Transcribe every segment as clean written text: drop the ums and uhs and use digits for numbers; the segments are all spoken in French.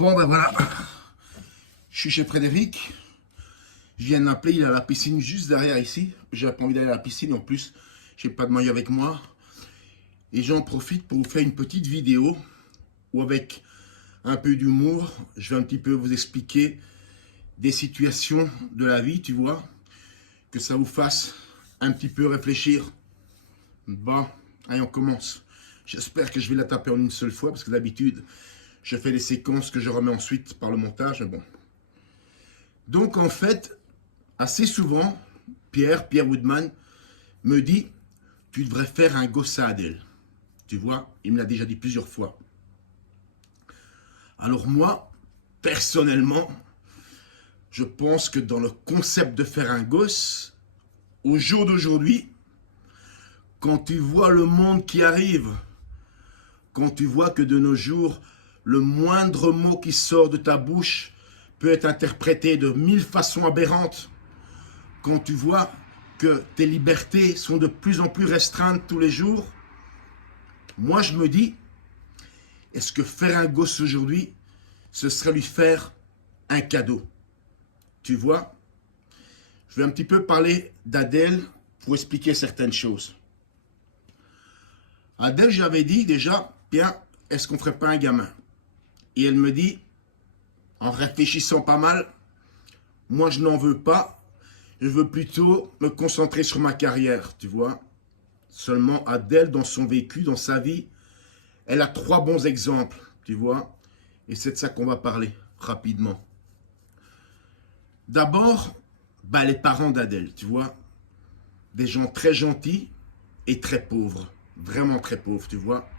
Bon ben voilà, je suis chez Frédéric, je viens de m'appeler, il est à la piscine juste derrière ici. J'ai pas envie d'aller à la piscine, en plus j'ai pas de maillot avec moi. Et j'en profite pour vous faire une petite vidéo où avec un peu d'humour, je vais un petit peu vous expliquer des situations de la vie, tu vois, que ça vous fasse un petit peu réfléchir. Bon, allez on commence. J'espère que je vais la taper en une seule fois parce que d'habitude, je fais des séquences que je remets ensuite par le montage, mais bon. Donc en fait, assez souvent, Pierre Woodman me dit « Tu devrais faire un gosse à Adèle ». Tu vois, il me l'a déjà dit plusieurs fois. Alors moi, personnellement, je pense que dans le concept de faire un gosse, au jour d'aujourd'hui, quand tu vois le monde qui arrive, quand tu vois que de nos jours, le moindre mot qui sort de ta bouche peut être interprété de 1000 façons aberrantes, quand tu vois que tes libertés sont de plus en plus restreintes tous les jours, moi je me dis, est-ce que faire un gosse aujourd'hui, ce serait lui faire un cadeau? Tu vois, je vais un petit peu parler d'Adèle pour expliquer certaines choses. Adèle, j'avais dit déjà, bien, est-ce qu'on ferait pas un gamin? Et elle me dit, en réfléchissant pas mal, moi je n'en veux pas, je veux plutôt me concentrer sur ma carrière, tu vois. Seulement Adèle, dans son vécu, dans sa vie, elle a 3 bons exemples, tu vois. Et c'est de ça qu'on va parler rapidement. D'abord, les parents d'Adèle, tu vois. Des gens très gentils et très pauvres, vraiment très pauvres, tu vois.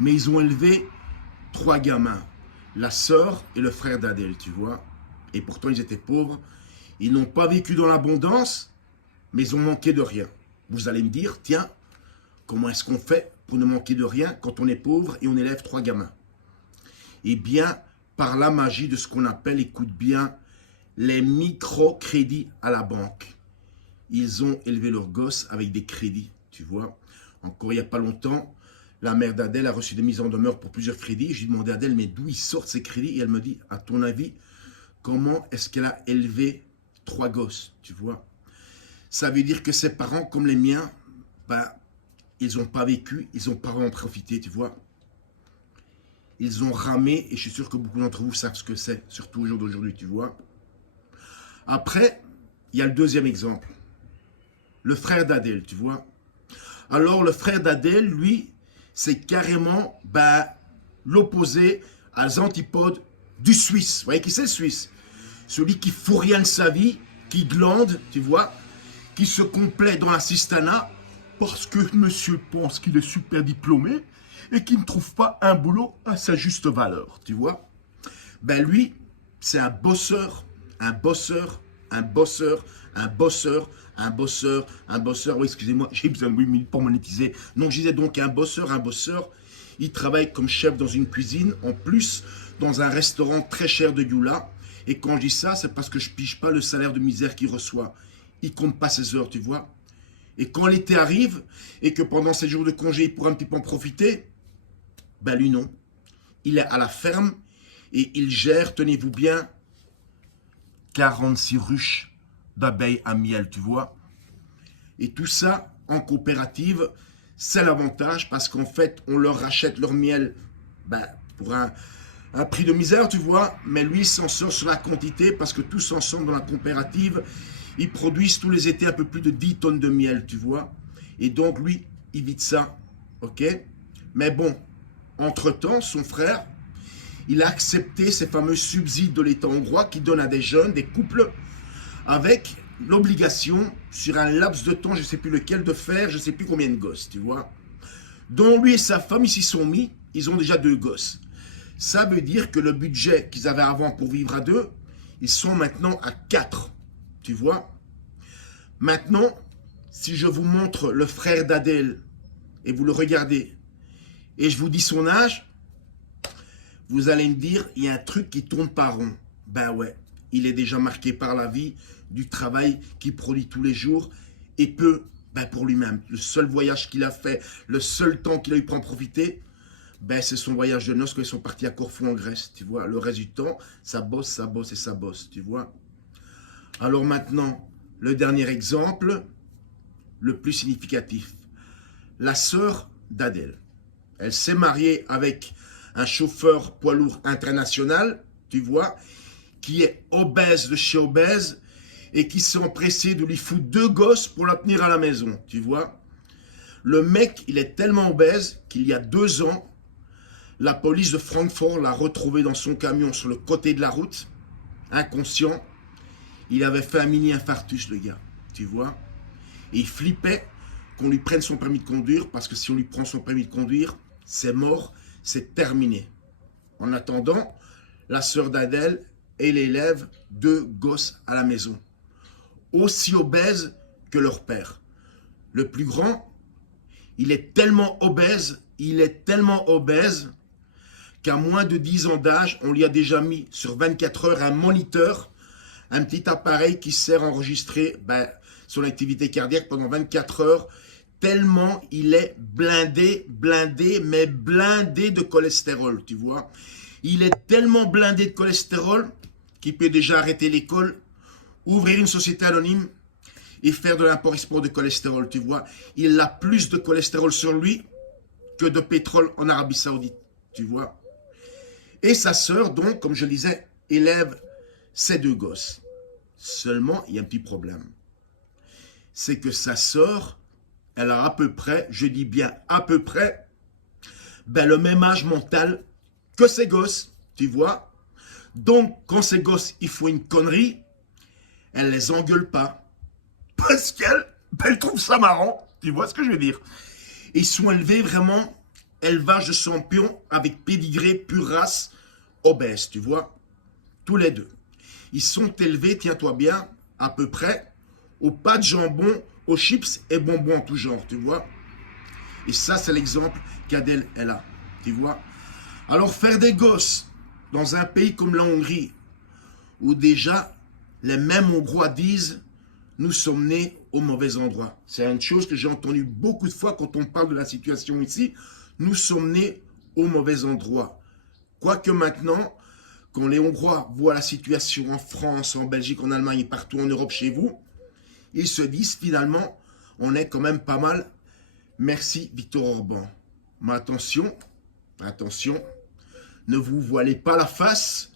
Mais ils ont élevé 3 gamins, la sœur et le frère d'Adèle, tu vois. Et pourtant, ils étaient pauvres. Ils n'ont pas vécu dans l'abondance, mais ils ont manqué de rien. Vous allez me dire, tiens, comment est-ce qu'on fait pour ne manquer de rien quand on est pauvre et on élève 3 gamins? Eh bien, par la magie de ce qu'on appelle, écoute bien, les microcrédits à la banque. Ils ont élevé leurs gosses avec des crédits, tu vois. Encore il n'y a pas longtemps, la mère d'Adèle a reçu des mises en demeure pour plusieurs crédits. Je lui ai demandé à Adèle, mais d'où ils sortent ces crédits? Et elle me dit, à ton avis, comment est-ce qu'elle a élevé 3 gosses, tu vois? Ça veut dire que ses parents, comme les miens, ils n'ont pas vécu, ils n'ont pas vraiment profité, tu vois. Ils ont ramé, et je suis sûr que beaucoup d'entre vous savent ce que c'est, surtout au jour d'aujourd'hui, tu vois. Après, il y a le deuxième exemple. Le frère d'Adèle, tu vois. Alors, le frère d'Adèle, lui, c'est carrément l'opposé aux antipodes du Suisse. Vous voyez qui c'est le Suisse? Celui qui fout rien de sa vie, qui glande, tu vois, qui se complaît dans l'assistanat parce que monsieur pense qu'il est super diplômé et qu'il ne trouve pas un boulot à sa juste valeur, tu vois. Lui, c'est un bosseur, un bosseur, un bosseur, un bosseur, un bosseur, un bosseur. Oui, excusez-moi, j'ai besoin de 8 minutes pour monétiser. Donc, je disais donc un bosseur, il travaille comme chef dans une cuisine, en plus, dans un restaurant très cher de Youla. Et quand je dis ça, c'est parce que je pige pas le salaire de misère qu'il reçoit. Il compte pas ses heures, tu vois. Et quand l'été arrive, et que pendant ces jours de congé, il pourra un petit peu en profiter, lui non. Il est à la ferme, et il gère, tenez-vous bien, 46 ruches d'abeilles à miel, tu vois. Et tout ça, en coopérative, c'est l'avantage, parce qu'en fait, on leur rachète leur miel pour un prix de misère, tu vois, mais lui s'en sort sur la quantité parce que tous ensemble dans la coopérative, ils produisent tous les étés un peu plus de 10 tonnes de miel, tu vois. Et donc lui, il vit de ça, ok? Mais bon, entre-temps, son frère, il a accepté ces fameux subsides de l'État hongrois qui donnent à des jeunes, des couples, avec l'obligation, sur un laps de temps, je ne sais plus lequel, de faire je ne sais plus combien de gosses, tu vois. Dont lui et sa femme, ils s'y sont mis, ils ont déjà 2 gosses. Ça veut dire que le budget qu'ils avaient avant pour vivre à 2, ils sont maintenant à 4. Tu vois? Maintenant, si je vous montre le frère d'Adèle et vous le regardez et je vous dis son âge, vous allez me dire, il y a un truc qui tourne pas rond. Ouais, il est déjà marqué par la vie, du travail qu'il produit tous les jours et peu pour lui-même. Le seul voyage qu'il a fait, le seul temps qu'il a eu pour en profiter, Ben, c'est son voyage de noces quand ils sont partis à Corfou en Grèce, tu vois. Le reste du temps, ça bosse et ça bosse, tu vois. Alors maintenant, le dernier exemple, le plus significatif. La sœur d'Adèle. Elle s'est mariée avec un chauffeur poids lourd international, tu vois, qui est obèse de chez obèse et qui s'est empressé de lui foutre 2 gosses pour la tenir à la maison, tu vois. Le mec, il est tellement obèse qu'il y a 2 ans, la police de Francfort l'a retrouvé dans son camion sur le côté de la route, inconscient. Il avait fait un mini-infarctus, le gars, tu vois. Et il flippait qu'on lui prenne son permis de conduire, parce que si on lui prend son permis de conduire, c'est mort, c'est terminé. En attendant, la sœur d'Adèle, elle élève 2 gosses à la maison, aussi obèses que leur père. Le plus grand, il est tellement obèse qu'à moins de 10 ans d'âge, on lui a déjà mis sur 24 heures un moniteur, un petit appareil qui sert à enregistrer son activité cardiaque pendant 24 heures, tellement il est blindé de cholestérol, tu vois. Il est tellement blindé de cholestérol qu'il peut déjà arrêter l'école, ouvrir une société anonyme et faire de l'import-export de cholestérol, tu vois. Il a plus de cholestérol sur lui que de pétrole en Arabie Saoudite, tu vois. Et sa sœur, donc, comme je le disais, élève ses 2 gosses. Seulement, il y a un petit problème. C'est que sa sœur, elle a à peu près, je dis bien à peu près, le même âge mental que ses gosses, tu vois. Donc, quand ses gosses, ils font une connerie, elle les engueule pas. Parce qu'elle trouve ça marrant, tu vois ce que je veux dire. Ils sont élevés vraiment élevage de champions avec pédigré, pure race, obèse, tu vois. Tous les 2. Ils sont élevés, tiens-toi bien, à peu près, aux pâtes jambon, aux chips et bonbons en tout genre, tu vois. Et ça, c'est l'exemple qu'Adèle, elle a, tu vois. Alors, faire des gosses dans un pays comme la Hongrie, où déjà, les mêmes Hongrois disent, nous sommes nés au mauvais endroit. C'est une chose que j'ai entendue beaucoup de fois quand on parle de la situation ici. Nous sommes nés au mauvais endroit. Quoique maintenant, quand les Hongrois voient la situation en France, en Belgique, en Allemagne et partout en Europe chez vous, ils se disent finalement, on est quand même pas mal. Merci Viktor Orban. Mais attention, ne vous voilez pas la face,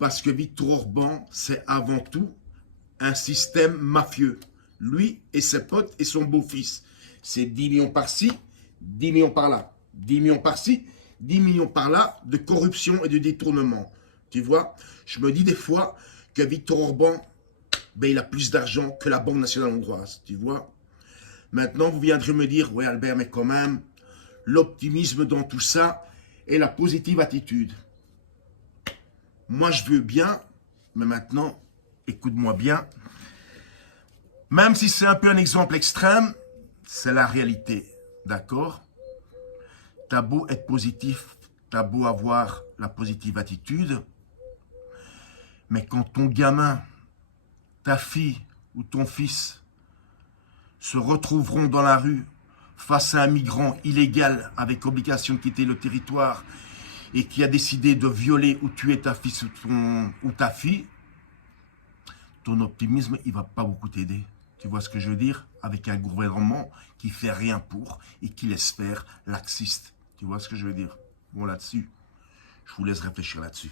parce que Viktor Orban, c'est avant tout un système mafieux. Lui et ses potes et son beau-fils. C'est 10 millions par-ci, 10 millions par-là. 10 millions par-ci, 10 millions par-là de corruption et de détournement. Tu vois, je me dis des fois que Viktor Orban, il a plus d'argent que la Banque nationale hongroise, tu vois. Maintenant, vous viendrez me dire, ouais Albert, mais quand même, l'optimisme dans tout ça et la positive attitude. Moi, je veux bien, mais maintenant, écoute-moi bien. Même si c'est un peu un exemple extrême, c'est la réalité, d'accord? T'as beau être positif, t'as beau avoir la positive attitude, mais quand ton gamin, ta fille ou ton fils se retrouveront dans la rue face à un migrant illégal avec obligation de quitter le territoire et qui a décidé de violer ou tuer ta fille ou ta fille, ton optimisme, il ne va pas beaucoup t'aider. Tu vois ce que je veux dire? Avec un gouvernement qui fait rien pour et qui laisse faire laxiste. Tu vois ce que je veux dire? Bon, là-dessus, je vous laisse réfléchir là-dessus.